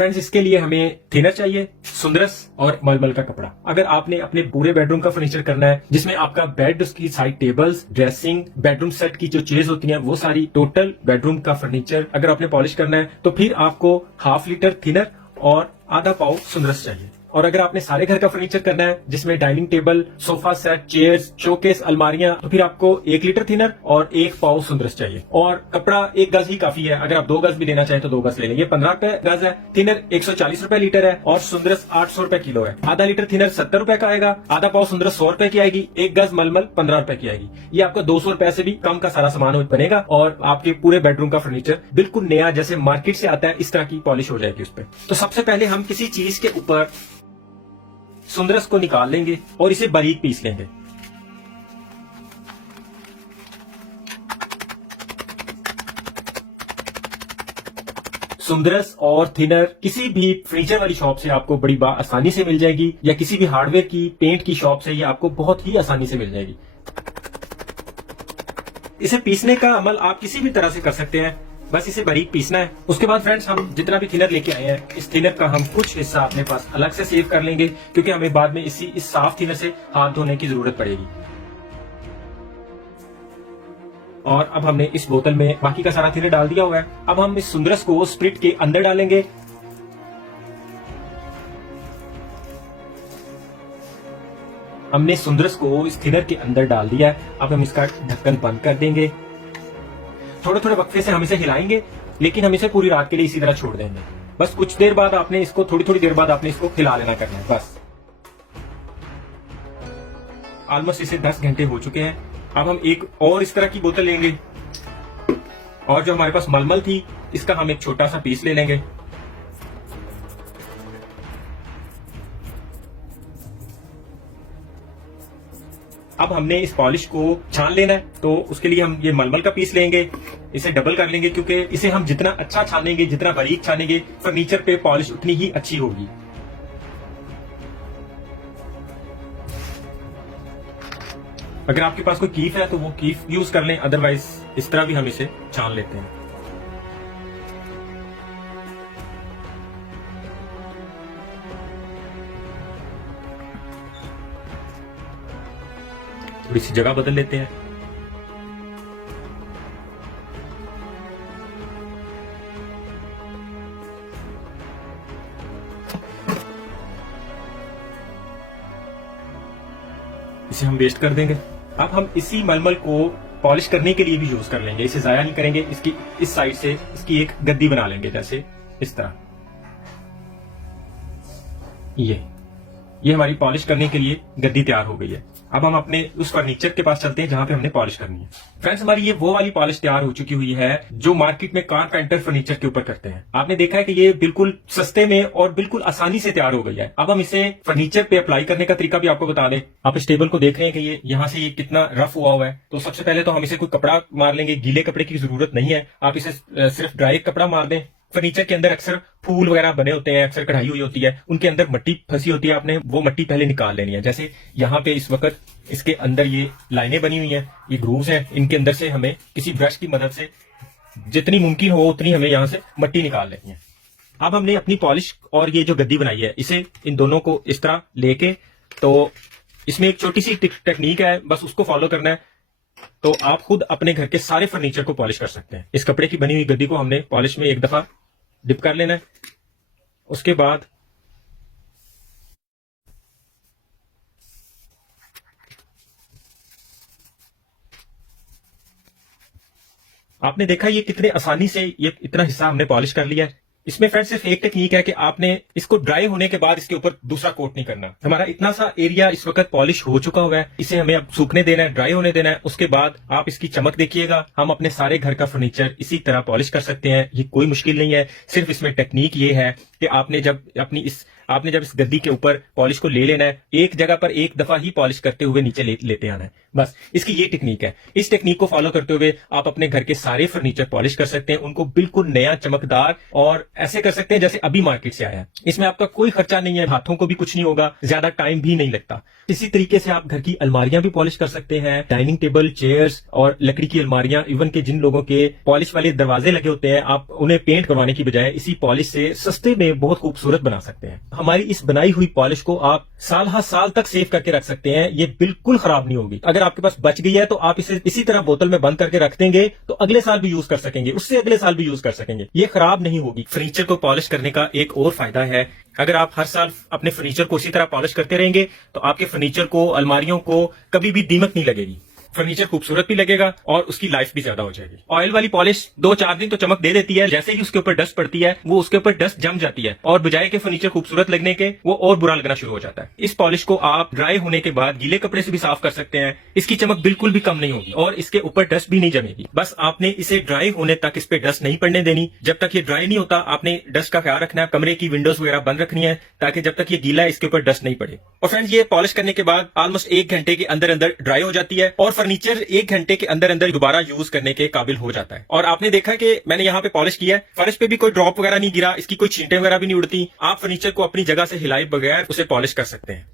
Friends इसके लिए हमें थिनर चाहिए, सुंदरस और मलमल का कपड़ा। अगर आपने अपने पूरे बेडरूम का फर्नीचर करना है जिसमें आपका बेड, उसकी side tables, dressing, bedroom set की जो चेयर्स होती हैं, वो सारी टोटल बेडरूम का फर्नीचर अगर आपने पॉलिश करना है तो फिर आपको ½ लीटर थिनर और आधा पाव सुंदरस चाहिए। और अगर आपने सारे घर का फर्नीचर करना है जिसमें dining table, sofa set, chairs, showcase, अलमारियां, तो फिर आपको 1 लीटर थिनर और 1 पाव सुंदरस चाहिए। और कपड़ा 1 गज ही काफी है। अगर आप 2 गज भी लेना चाहें तो 2 गज ले लेंगे। 15 रुपए गज है। थिनर 140 रुपए लीटर है और सुंदरस 800 रुपए किलो है। ½ लीटर थिनर 70 रुपए का आएगा, आधा पाव सुंदरस 100 रुपए की आएगी, 1 गज मलमल 15 रुपए की आएगी। ये आपका 200 रुपए से भी कम का सारा सामान बनेगा और आपके पूरे बेडरूम का फर्नीचर बिल्कुल नया जैसे मार्केट से आता है इस तरह की पॉलिश हो जाएगी उस पर। तो सबसे पहले हम किसी चीज के ऊपर सुंदरस को निकाल लेंगे और इसे बारीक पीस लेंगे। सुंदरस और थिनर किसी भी फर्नीचर वाली शॉप से आपको बड़ी आसानी से मिल जाएगी या किसी भी हार्डवेयर की, पेंट की शॉप से ये आपको बहुत ही आसानी से मिल जाएगी। इसे पीसने का अमल आप किसी भी तरह से कर सकते हैं, बस इसे बारीक पीसना है। उसके बाद फ्रेंड्स हम जितना भी थिनर लेके आए हैं इस थिनर का हम कुछ हिस्सा अपने पास अलग से सेव कर लेंगे क्योंकि हमें बाद में इस साफ थिनर से हाथ धोने की जरूरत पड़ेगी। और अब हमने इस बोतल में बाकी का सारा थिनर डाल दिया हुआ है। अब हम इस सुंदरस को स्प्रिट के अंदर डालेंगे। हमने सुंदरस को इस थिनर के अंदर डाल दिया है। अब हम इसका ढक्कन बंद कर देंगे। थोड़े थोड़े वक्फे से हम इसे हिलाएंगे, लेकिन हम इसे पूरी रात के लिए इसी तरह छोड़ देंगे। बस कुछ देर बाद आपने इसको थोड़ी देर बाद आपने इसको हिला लेना करना है बस। ऑलमोस्ट इसे 10 घंटे हो चुके हैं। अब हम एक और इस तरह की बोतल लेंगे और जो हमारे पास मलमल थी इसका हम एक छोटा सा पीस ले लेंगे। अब हमने इस पॉलिश को छान लेना है तो उसके लिए हम ये मलमल का पीस लेंगे, इसे डबल कर लेंगे क्योंकि इसे हम जितना अच्छा छानेंगे, जितना बारीक छानेंगे, फर्नीचर पे पॉलिश उतनी ही अच्छी होगी। अगर आपके पास कोई कीफ है तो वो कीफ यूज कर लें, अदरवाइज इस तरह भी हम इसे छान लेते हैं। थोड़ी सी जगह बदल लेते हैं। इसे हम वेस्ट कर देंगे। अब हम इसी मलमल को पॉलिश करने के लिए भी यूज कर लेंगे, इसे जाया नहीं करेंगे। इसकी इस साइड से इसकी एक गद्दी बना लेंगे, जैसे इस तरह। ये हमारी पॉलिश करने के लिए गद्दी तैयार हो गई है। अब हम अपने उस फर्नीचर के पास चलते हैं जहां पे हमने पॉलिश करनी है। फ्रेंड्स हमारी ये वो वाली पॉलिश तैयार हो चुकी हुई है जो मार्केट में कारपेंटर फर्नीचर के ऊपर करते हैं। आपने देखा है कि ये बिल्कुल सस्ते में और बिल्कुल आसानी से तैयार हो गई है। अब हम इसे फर्नीचर पे अप्लाई करने का तरीका भी आपको बता दें। आप इस टेबल को देख रहे हैं कि ये यहाँ से ये कितना रफ हुआ है। तो सबसे पहले तो हम इसे कोई कपड़ा मार लेंगे। गीले कपड़े की जरूरत नहीं है, आप इसे सिर्फ ड्राई कपड़ा मार दें। फर्नीचर के अंदर अक्सर फूल वगैरह बने होते हैं, अक्सर कढ़ाई हुई होती है, उनके अंदर मट्टी फंसी होती है। आपने वो मट्टी पहले निकाल लेनी है। जैसे यहाँ पे इस वक्त इसके अंदर ये लाइनें बनी हुई हैं, ये ग्रूव्स हैं, इनके अंदर से हमें किसी ब्रश की मदद से जितनी मुमकिन हो उतनी हमें यहाँ से मट्टी निकाल लेनी है। अब हमने अपनी पॉलिश और ये जो गद्दी बनाई है इसे इन दोनों को इस तरह लेके, तो इसमें एक छोटी सी टेक्निक है, बस उसको फॉलो करना है तो आप खुद अपने घर के सारे फर्नीचर को पॉलिश कर सकते हैं। इस कपड़े की बनी हुई गद्दी को हमने पॉलिश में एक दफा डिप कर लेना है। उसके बाद आपने देखा ये कितने आसानी से ये इतना हिस्सा हमने पॉलिश कर लिया है। इसमें फ्रेंड सिर्फ एक टेक्निक है कि आपने इसको ड्राई होने के बाद इसके ऊपर दूसरा कोट नहीं करना। हमारा इतना सा एरिया इस वक्त पॉलिश हो चुका हुआ है, इसे हमें अब सूखने देना है, ड्राई होने देना है। उसके बाद आप इसकी चमक देखिएगा। हम अपने सारे घर का फर्नीचर इसी तरह पॉलिश कर सकते हैं, ये कोई मुश्किल नहीं है। सिर्फ इसमें टेक्निक ये है कि आपने जब इस गद्दी के ऊपर पॉलिश को ले लेना है, एक जगह पर एक दफा ही पॉलिश करते हुए नीचे लेते आना है, बस इसकी ये टेक्निक है। इस टेक्निक को फॉलो करते हुए आप अपने घर के सारे फर्नीचर पॉलिश कर सकते हैं, उनको बिल्कुल नया, चमकदार और ऐसे कर सकते हैं जैसे अभी मार्केट से आया है। इसमें आपका कोई खर्चा नहीं है, हाथों को भी कुछ नहीं होगा, ज्यादा टाइम भी नहीं लगता। इसी तरीके से आप घर की अलमारियां भी पॉलिश कर सकते हैं, डाइनिंग टेबल, चेयर्स और लकड़ी की अलमारियां, इवन के जिन लोगों के पॉलिश वाले दरवाजे लगे होते हैं, आप उन्हें पेंट करवाने की बजाय इसी पॉलिश से सस्ते में बहुत खूबसूरत बना सकते हैं। हमारी इस बनाई हुई पॉलिश को आप साल हर साल तक सेव करके रख सकते हैं, ये बिल्कुल खराब नहीं होगी। अगर आपके पास बच गई है तो आप इसे इसी तरह बोतल में बंद करके रख देंगे तो अगले साल भी यूज कर सकेंगे, उससे अगले साल भी यूज कर सकेंगे, ये खराब नहीं होगी। फर्नीचर को पॉलिश करने का एक और फायदा है, अगर आप हर साल अपने फर्नीचर को इसी तरह पॉलिश करते रहेंगे तो आपके फर्नीचर को, अलमारियों को कभी भी दीमक नहीं लगेगी। फर्नीचर खूबसूरत भी लगेगा और उसकी लाइफ भी ज्यादा हो जाएगी। ऑयल वाली पॉलिश 2-4 दिन तो चमक दे देती है, जैसे ही उसके ऊपर डस्ट पड़ती है वो उसके ऊपर डस्ट जम जाती है और बजाय के फर्नीचर खूबसूरत लगने के वो और बुरा लगना शुरू हो जाता है। इस पॉलिश को आप ड्राई होने के बाद गीले कपड़े से भी साफ कर सकते हैं, इसकी चमक बिल्कुल भी कम नहीं होगी और इसके ऊपर डस्ट भी नहीं जमेगी। बस आपने इसे ड्राई होने तक इस पे डस्ट नहीं पड़ने देनी। जब तक ये ड्राई नहीं होता आपने डस्ट का ख्याल रखना है, कमरे की विंडोज वगैरह बंद रखनी है ताकि जब तक ये गीला है इसके ऊपर डस्ट नहीं पड़े। और फ्रेंड्स, ये पॉलिश करने के बाद ऑलमोस्ट 1 घंटे के अंदर अंदर ड्राई हो जाती है और फर्नीचर 1 घंटे के अंदर अंदर दोबारा यूज करने के काबिल हो जाता है। और आपने देखा कि मैंने यहाँ पे पॉलिश किया है, फर्श पे भी कोई ड्रॉप वगैरह नहीं गिरा, इसकी कोई छींटे वगैरह भी नहीं उड़ती। आप फर्नीचर को अपनी जगह से हिलाए बगैर उसे पॉलिश कर सकते हैं।